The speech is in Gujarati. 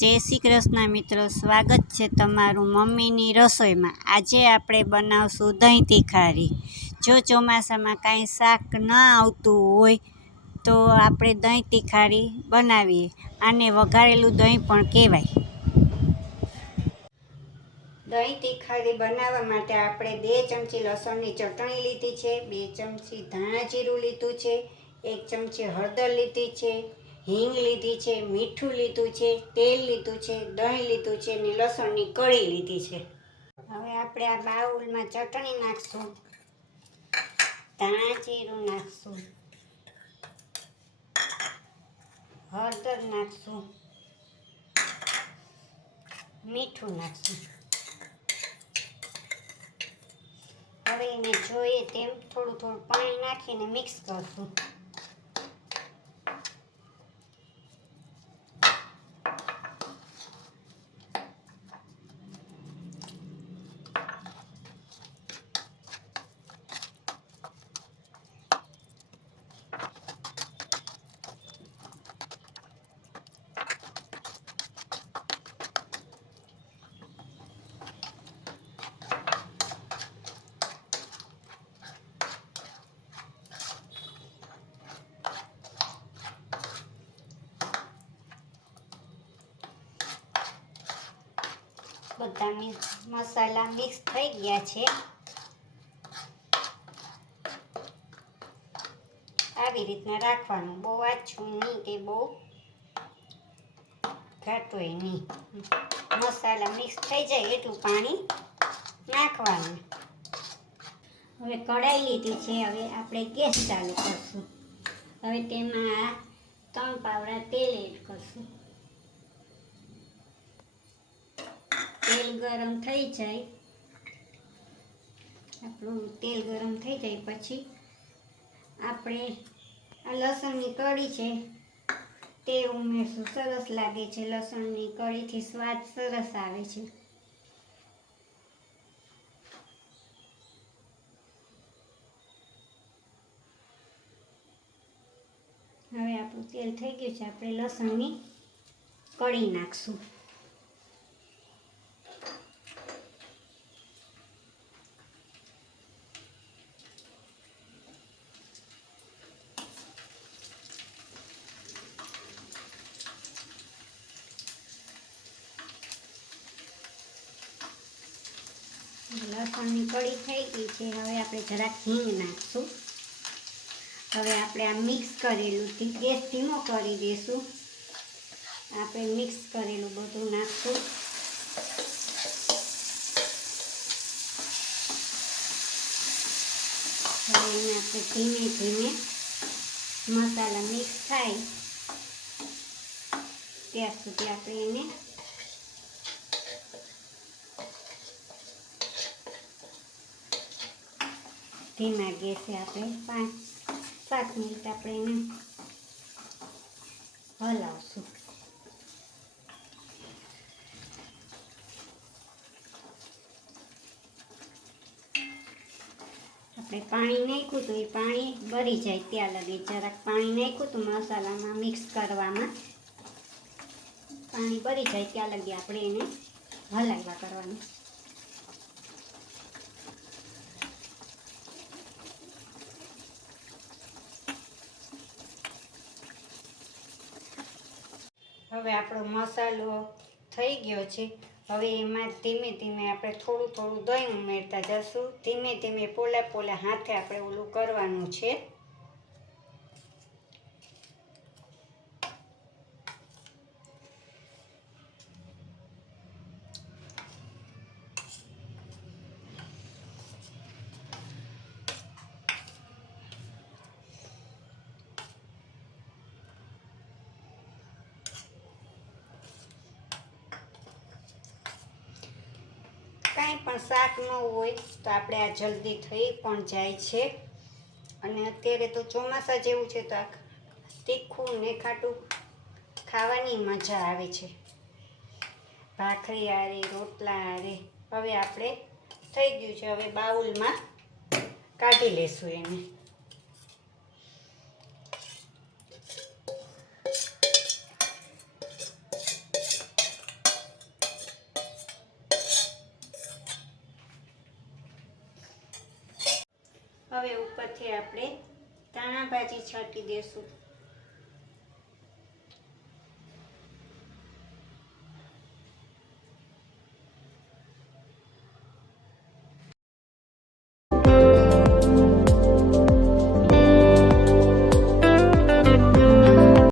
જય શ્રી કૃષ્ણ મિત્રો, સ્વાગત છે તમારું મમ્મીની રસોઈમાં. આજે આપણે બનાવશું દહીં તીખારી. જો ચોમાસામાં કાંઈ શાક ન આવતું હોય તો આપણે દહીં તીખારી બનાવીએ. આને વઘારેલું દહીં પણ કહેવાય. દહીં તીખારી બનાવવા માટે આપણે બે ચમચી લસણની ચટણી લીધી છે, બે ચમચી ધાણા જીરું લીધું છે, એક ચમચી હળદર લીધી છે હિંગ લીધી છે, મીઠું લીધું છે, તેલ લીધું છે, દહીં લીધું છે, ને લસણની કળી લીધી છે. હવે આપણે આ બાઉલમાં ચટણી નાખશું. ધાણા જીરું નાખશું. હળદર નાખશું. મીઠું નાખશું. હવે એને જોઈએ તેમ થોડું થોડું પાણી નાખીને મિક્સ કરશું. બધા મસાલા મિક્સ થઈ ગયા છે. આવી રીતના રાખવાનું. બહુ આછું નહીં કે બહુ ઘાટોય નહીં. મસાલા મિક્સ થઈ જાય એટલું પાણી નાખવાનું. હવે કઢાઈ લીધી છે. હવે આપણે ગેસ ચાલુ કરશું. હવે તેમાં ત્રણ પાવડા તેલ એડ કરશું. તેલ ગરમ થઈ જાય. આપણું તેલ ગરમ થઈ જાય પછી આપણે આ લસણની કળી છે તે ઉમેરશું. સરસ લાગે છે લસણની કળીથી સ્વાદ સરસ આવે છે. હવે આપણું તેલ થઈ ગયું છે. આપણે લસણની કળી નાખશું. લસણની કળી થઈ ગઈ છે. હવે આપણે જરાક હિંગ નાખશું. હવે આપણે આ મિક્સ કરેલું ગેસ ધીમો કરી દઈશું આપણે મિક્સ કરેલું બધું નાખશું. હવે એને આપણે ધીમે ધીમે મસાલા મિક્સ થાય. ત્યાર સુધી આપણે એને ધીમા ગેસે આપણે પાંચ સાત મિનિટ આપણે એને હલાવશું. આપણે પાણી નાખ્યું તો એ પાણી બળી જાય ત્યાં લગી. જરાક પાણી નાખ્યું તો મસાલામાં મિક્સ કરવામાં પાણી બળી જાય ત્યાં લગી આપણે એને હલાવ્યા કરવાનું. હવે આપણો મસાલો થઈ ગયો છે. હવે એમાં ધીમે ધીમે આપણે થોડું થોડું દહીં ઉમેરતા જશું. ધીમે ધીમે પોલા પોલા હાથે આપણે ઓલું કરવાનું છે. કાંઈ પણ શાક ન હોય તો આપણે આ જલ્દી થઈ પણ જાય છે. અને અત્યારે તો ચોમાસા જેવું છે તો આ તીખું ને ખાટું ખાવાની મજા આવે છે. ભાખરી આરે રોટલા આરે હવે આપણે થઈ ગયું છે. હવે બાઉલમાં કાઢી લેશું એને. હવે ઉપરથી આપણે ધાણા ભાજી છાંટી દઈશું